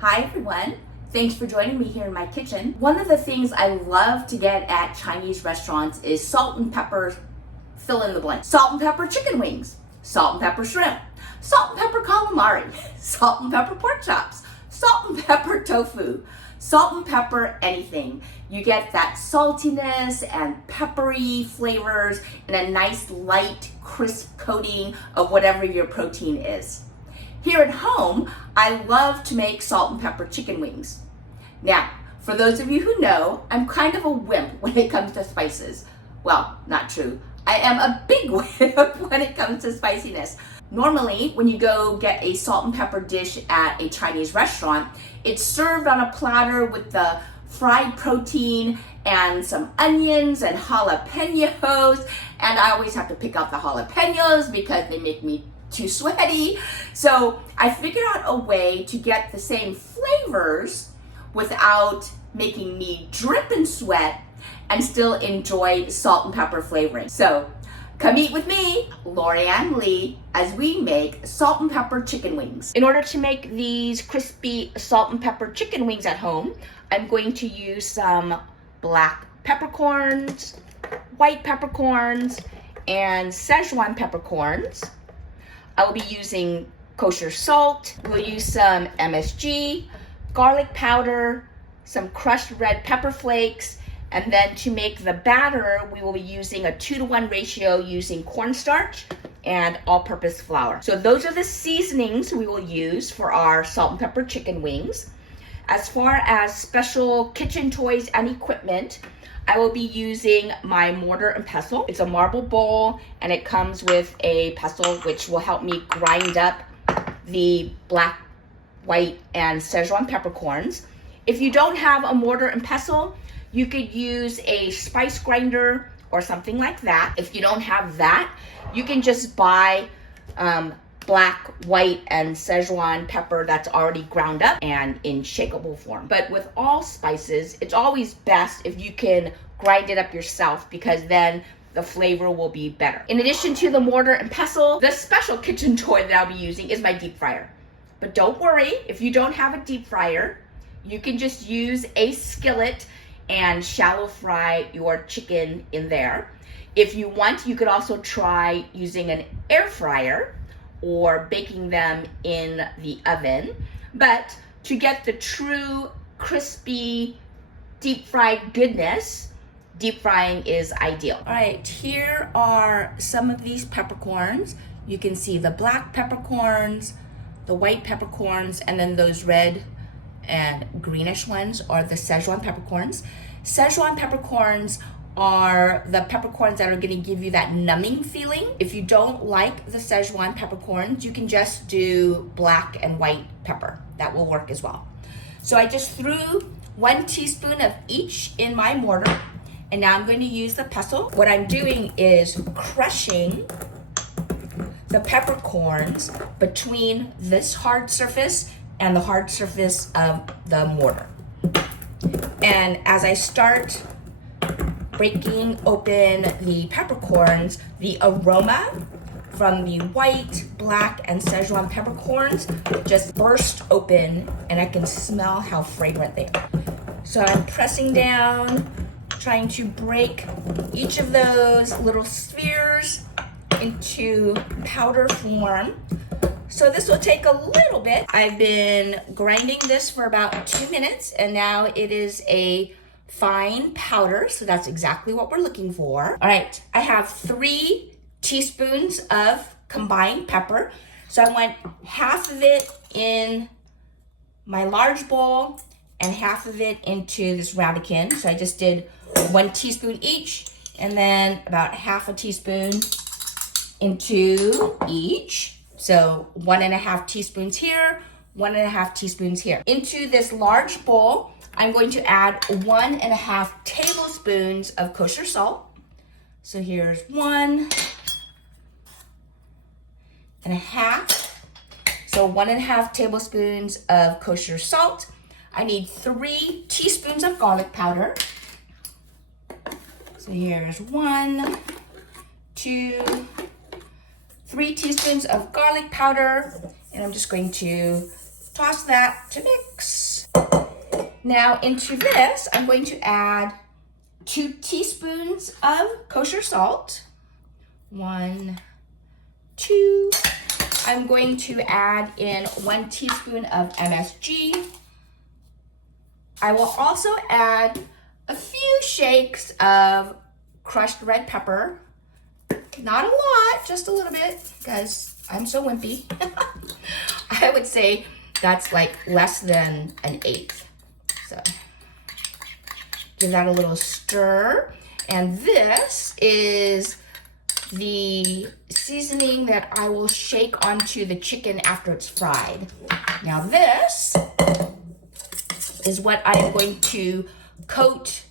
Hi everyone, thanks for joining me here in my kitchen. One of the things I love to get at Chinese restaurants is salt and pepper, fill in the blank. Salt and pepper chicken wings, salt and pepper shrimp, salt and pepper calamari, salt and pepper pork chops, salt and pepper tofu, salt and pepper anything. You get that saltiness and peppery flavors and a nice light crisp coating of whatever your protein is. Here at home, I love to make salt and pepper chicken wings. Now, for those of you who know, I'm kind of a wimp when it comes to spices. Well, not true. I am a big wimp when it comes to spiciness. Normally, when you go get a salt and pepper dish at a Chinese restaurant, it's served on a platter with the fried protein and some onions and jalapenos. And I always have to pick out the jalapenos because they make me too sweaty. So I figured out a way to get the same flavors without making me drip in sweat and still enjoy salt and pepper flavoring. So come eat with me, Lorianne Lee, as we make salt and pepper chicken wings. In order to make these crispy salt and pepper chicken wings at home, I'm going to use some black peppercorns, white peppercorns, and Szechuan peppercorns. I will be using kosher salt. We'll use some MSG, garlic powder, some crushed red pepper flakes, and then to make the batter, we will be using a 2-to-1 ratio using cornstarch and all-purpose flour. So those are the seasonings we will use for our salt and pepper chicken wings. As far as special kitchen toys and equipment, I will be using my mortar and pestle. It's a marble bowl and it comes with a pestle which will help me grind up the black, white, and Szechuan peppercorns. If you don't have a mortar and pestle, you could use a spice grinder or something like that. If you don't have that, you can just buy black, white, and Szechuan pepper that's already ground up and in shakeable form. But with all spices, it's always best if you can grind it up yourself because then the flavor will be better. In addition to the mortar and pestle, the special kitchen toy that I'll be using is my deep fryer. But don't worry, if you don't have a deep fryer, you can just use a skillet and shallow fry your chicken in there. If you want, you could also try using an air fryer or baking them in the oven. But to get the true crispy deep fried goodness, deep frying is ideal. All right, here are some of these peppercorns. You can see the black peppercorns, the white peppercorns, and then those red and greenish ones are the Szechuan peppercorns. Szechuan peppercorns are the peppercorns that are going to give you that numbing feeling. If you don't like the Szechuan peppercorns, you can just do black and white pepper. That will work as well. So I just threw 1 teaspoon of each in my mortar, and now I'm going to use the pestle. What I'm doing is crushing the peppercorns between this hard surface and the hard surface of the mortar. And as I start breaking open the peppercorns, the aroma from the white, black, and Szechuan peppercorns just burst open, and I can smell how fragrant they are. So I'm pressing down, trying to break each of those little spheres into powder form. So this will take a little bit. I've been grinding this for about 2 minutes, and now it is a fine powder, so that's exactly what we're looking for. All right, I have 3 teaspoons of combined pepper. So I want half of it in my large bowl and half of it into this ramekin. So I just did 1 teaspoon each, and then about half a teaspoon into each. So 1.5 teaspoons here, 1.5 teaspoons here. Into this large bowl, I'm going to add 1.5 tablespoons of kosher salt. So here's 1.5. So 1.5 tablespoons of kosher salt. I need 3 teaspoons of garlic powder. So here's 1, 2, 3 teaspoons of garlic powder. And I'm just going to Toss that to mix. Now into this, I'm going to add 2 teaspoons of kosher salt. 1, 2. I'm going to add in 1 teaspoon of MSG. I will also add a few shakes of crushed red pepper. Not a lot, just a little bit, because I'm so wimpy. I would say that's like less than an 1/8. So give that a little stir. And this is the seasoning that I will shake onto the chicken after it's fried. Now this is what I am going to coat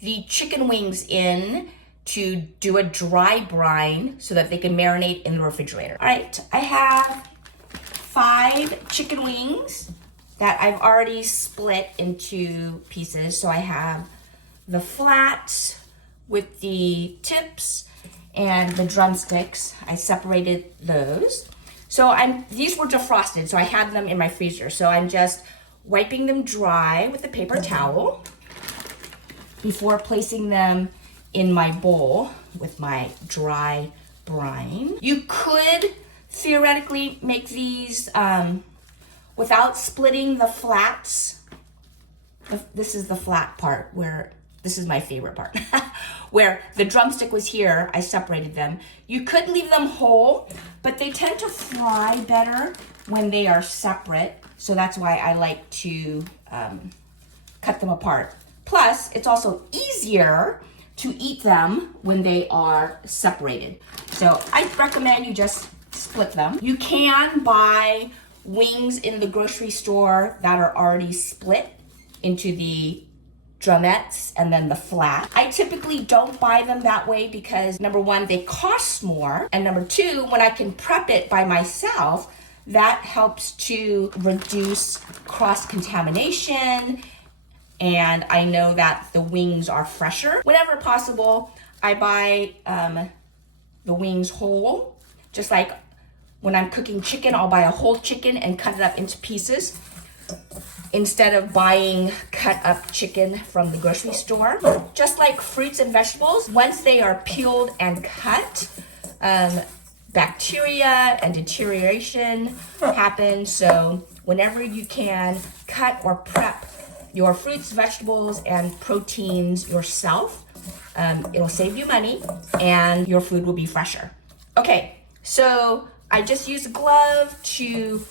the chicken wings in to do a dry brine so that they can marinate in the refrigerator. All right, I have 5 chicken wings that I've already split into pieces. So I have the flats with the tips and the drumsticks. I separated those. So these were defrosted, so I had them in my freezer. So I'm just wiping them dry with a paper towel before placing them in my bowl with my dry brine. You could theoretically make these without splitting the flats. This is the flat part where, this is my favorite part, where the drumstick was here, I separated them. You could leave them whole, but they tend to fry better when they are separate. So that's why I like to cut them apart. Plus, it's also easier to eat them when they are separated. So I recommend you just split them. You can buy wings in the grocery store that are already split into the drumettes and then the flat. I typically don't buy them that way because number 1, they cost more, and number 2, when I can prep it by myself, that helps to reduce cross-contamination, and I know that the wings are fresher. Whenever possible, I buy the wings whole. Just like when I'm cooking chicken, I'll buy a whole chicken and cut it up into pieces instead of buying cut up chicken from the grocery store. Just like fruits and vegetables, once they are peeled and cut, bacteria and deterioration happen. So whenever you can cut or prep your fruits, vegetables, and proteins yourself, it'll save you money and your food will be fresher. Okay, so I just used a glove to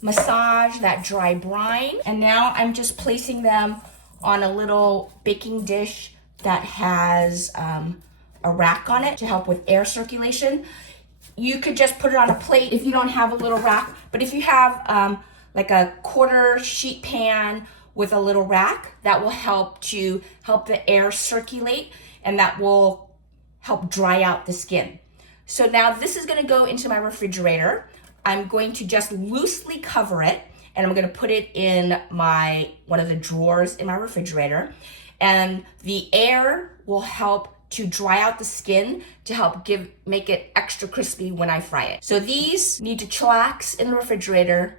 massage that dry brine, and now I'm just placing them on a little baking dish that has a rack on it to help with air circulation. You could just put it on a plate if you don't have a little rack, but if you have like a quarter sheet pan with a little rack, that will help the air circulate, and that will help dry out the skin. So now this is gonna go into my refrigerator. I'm going to just loosely cover it, and I'm gonna put it in one of the drawers in my refrigerator, and the air will help to dry out the skin to help make it extra crispy when I fry it. So these need to chillax in the refrigerator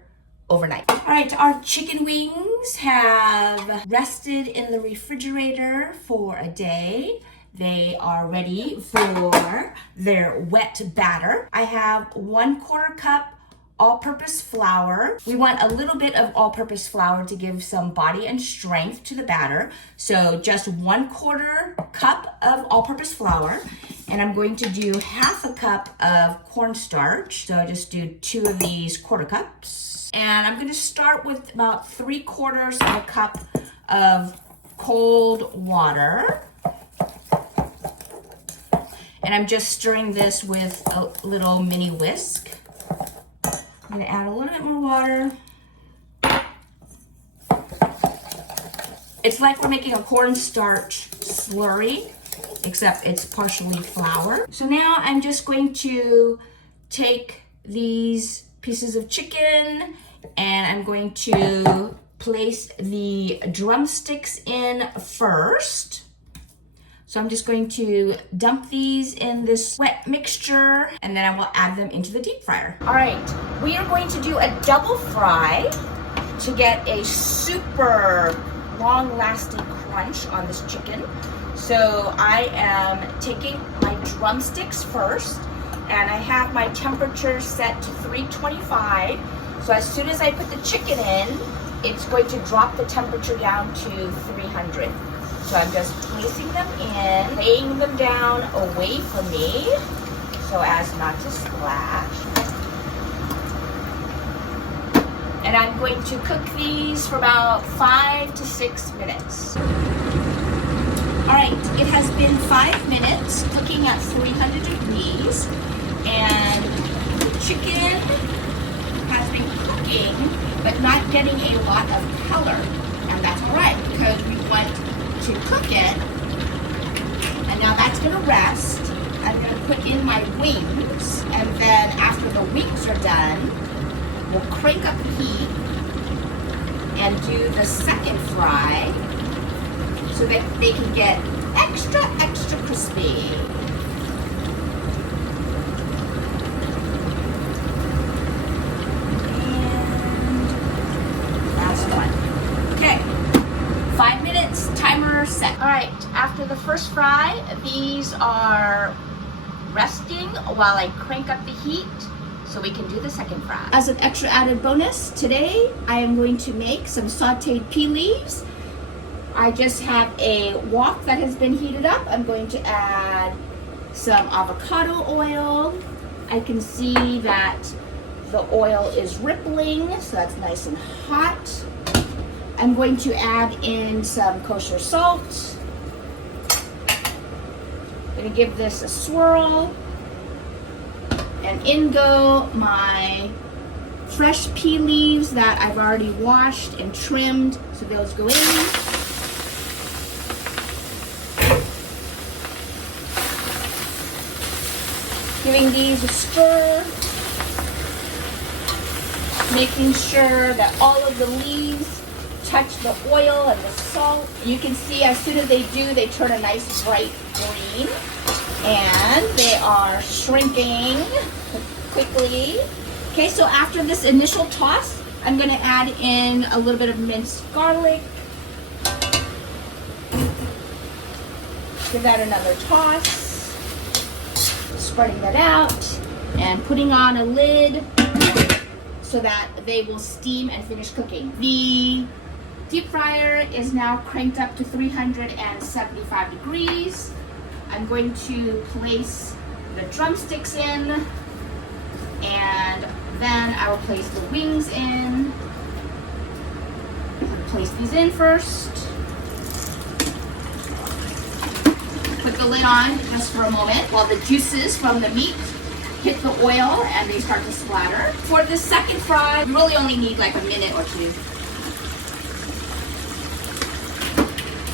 overnight. All right, our chicken wings have rested in the refrigerator for a day. They are ready for their wet batter. I have 1/4 cup all-purpose flour. We want a little bit of all-purpose flour to give some body and strength to the batter. So just 1/4 cup of all-purpose flour. And I'm going to do 1/2 cup of cornstarch. So I just do 2 of these 1/4 cups. And I'm gonna start with about 3/4 of a cup of cold water. And I'm just stirring this with a little mini whisk. I'm gonna add a little bit more water. It's like we're making a cornstarch slurry, except it's partially flour. So now I'm just going to take these pieces of chicken and I'm going to place the drumsticks in first. So I'm just going to dump these in this wet mixture and then I will add them into the deep fryer. All right, we are going to do a double fry. to get a super long-lasting crunch on this chicken. So I am taking my drumsticks first, and I have my temperature set to 325. So as soon as I put the chicken in, it's going to drop the temperature down to 300. So I'm just placing them in, laying them down away from me so as not to splash. And I'm going to cook these for about 5 to 6 minutes. All right, it has been 5 minutes cooking at 300 degrees, and the chicken has been cooking but not getting a lot of color. And that's all right, because we want to cook it. And now that's gonna rest. I'm gonna put in my wings, and then after the wings are done, we'll crank up the heat and do the second fry so that they can get extra crispy. And last one. Okay, 5 minutes, timer set. All right, after the first fry, these are resting while I crank up the heat so we can do the second fry. As an extra added bonus, today I am going to make some sauteed pea leaves. I just have a wok that has been heated up. I'm going to add some avocado oil. I can see that the oil is rippling, so that's nice and hot. I'm going to add in some kosher salt. I'm gonna give this a swirl. And in go my fresh pea leaves that I've already washed and trimmed, so those go in. Giving these a stir, making sure that all of the leaves touch the oil and the salt. You can see as soon as they do, they turn a nice bright green. And they are shrinking quickly. Okay, so after this initial toss, I'm gonna add in a little bit of minced garlic. Give that another toss. Spreading that out and putting on a lid so that they will steam and finish cooking. The deep fryer is now cranked up to 375 degrees. I'm going to place the drumsticks in, and then I will place the wings in. Place these in first. Put the lid on just for a moment while the juices from the meat hit the oil and they start to splatter. For the second fry, you really only need like a minute or two,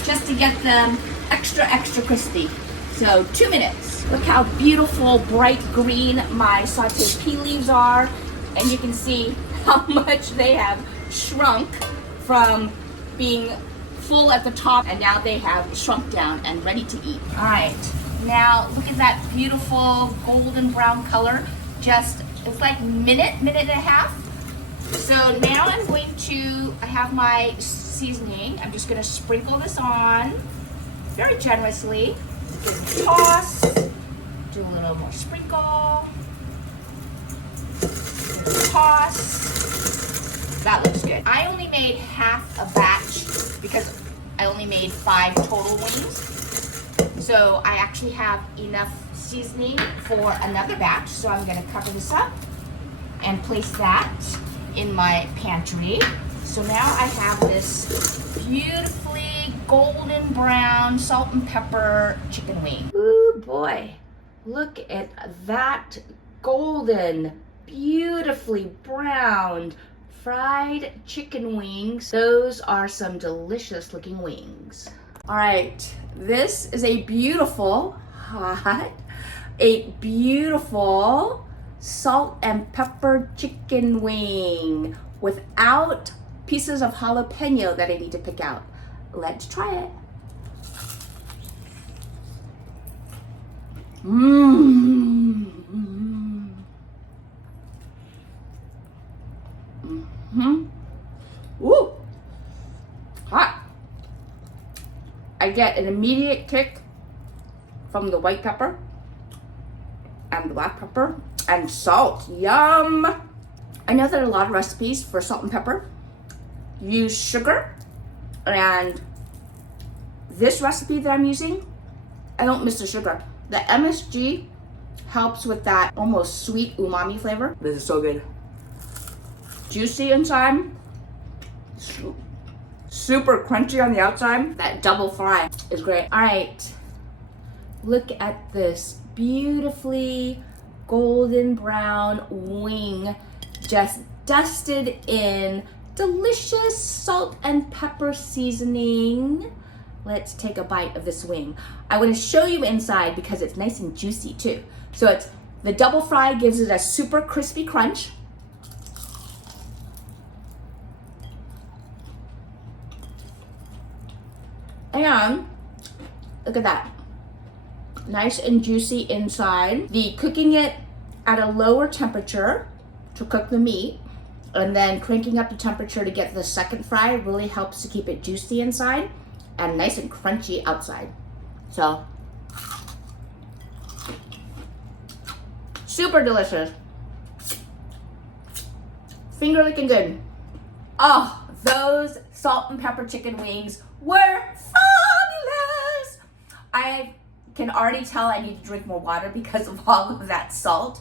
just to get them extra crispy. So 2 minutes. Look how beautiful, bright green my sauteed pea leaves are. And you can see how much they have shrunk from being full at the top, and now they have shrunk down and ready to eat. All right, now look at that beautiful golden brown color. Just, it's like minute and a half. So now I'm going to, I have my seasoning. I'm just gonna sprinkle this on very generously. Give it a toss, do a little more sprinkle, toss. That looks good. I only made half a batch because I only made 5 total wings. So I actually have enough seasoning for another batch. So I'm gonna cover this up and place that in my pantry. So now I have this beautifully golden brown salt and pepper chicken wing. Ooh boy, look at that golden, beautifully browned fried chicken wings. Those are some delicious looking wings. All right, this is a beautiful salt and pepper chicken wing without pieces of jalapeno that I need to pick out. Let's try it. get an immediate kick from the white pepper and the black pepper and salt. Yum! I know that a lot of recipes for salt and pepper use sugar, and this recipe that I'm using, I don't miss the sugar. The MSG helps with that almost sweet umami flavor. This is so good. Juicy inside, super crunchy on the outside. That double fry is great. All right, look at this beautifully golden brown wing, just dusted in delicious salt and pepper seasoning. Let's take a bite of this wing. I want to show you inside because it's nice and juicy too. So it's the double fry gives it a super crispy crunch. And look at that. Nice and juicy inside. The cooking it at a lower temperature to cook the meat, and then cranking up the temperature to get the second fry really helps to keep it juicy inside and nice and crunchy outside. So, super delicious. Finger licking good. Oh, those salt and pepper chicken wings were fabulous. I can already tell I need to drink more water because of all of that salt.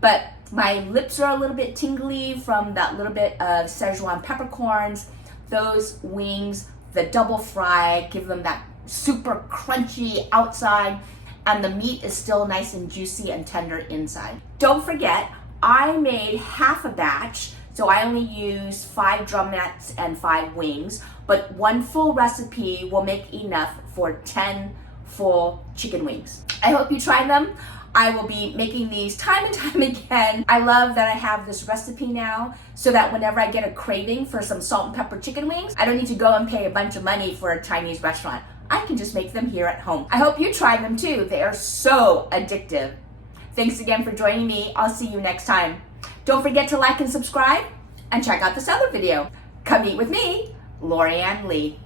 But my lips are a little bit tingly from that little bit of Szechuan peppercorns. Those wings, the double fry, give them that super crunchy outside, and the meat is still nice and juicy and tender inside. Don't forget, I made half a batch, so I only used 5 drumettes and 5 wings, but one full recipe will make enough for 10 full chicken wings. I hope you try them. I will be making these time and time again. I love that I have this recipe now so that whenever I get a craving for some salt and pepper chicken wings, I don't need to go and pay a bunch of money for a Chinese restaurant. I can just make them here at home. I hope you try them too. They are so addictive. Thanks again for joining me. I'll see you next time. Don't forget to like and subscribe and check out this other video. Come eat with me, Lorianne Lee.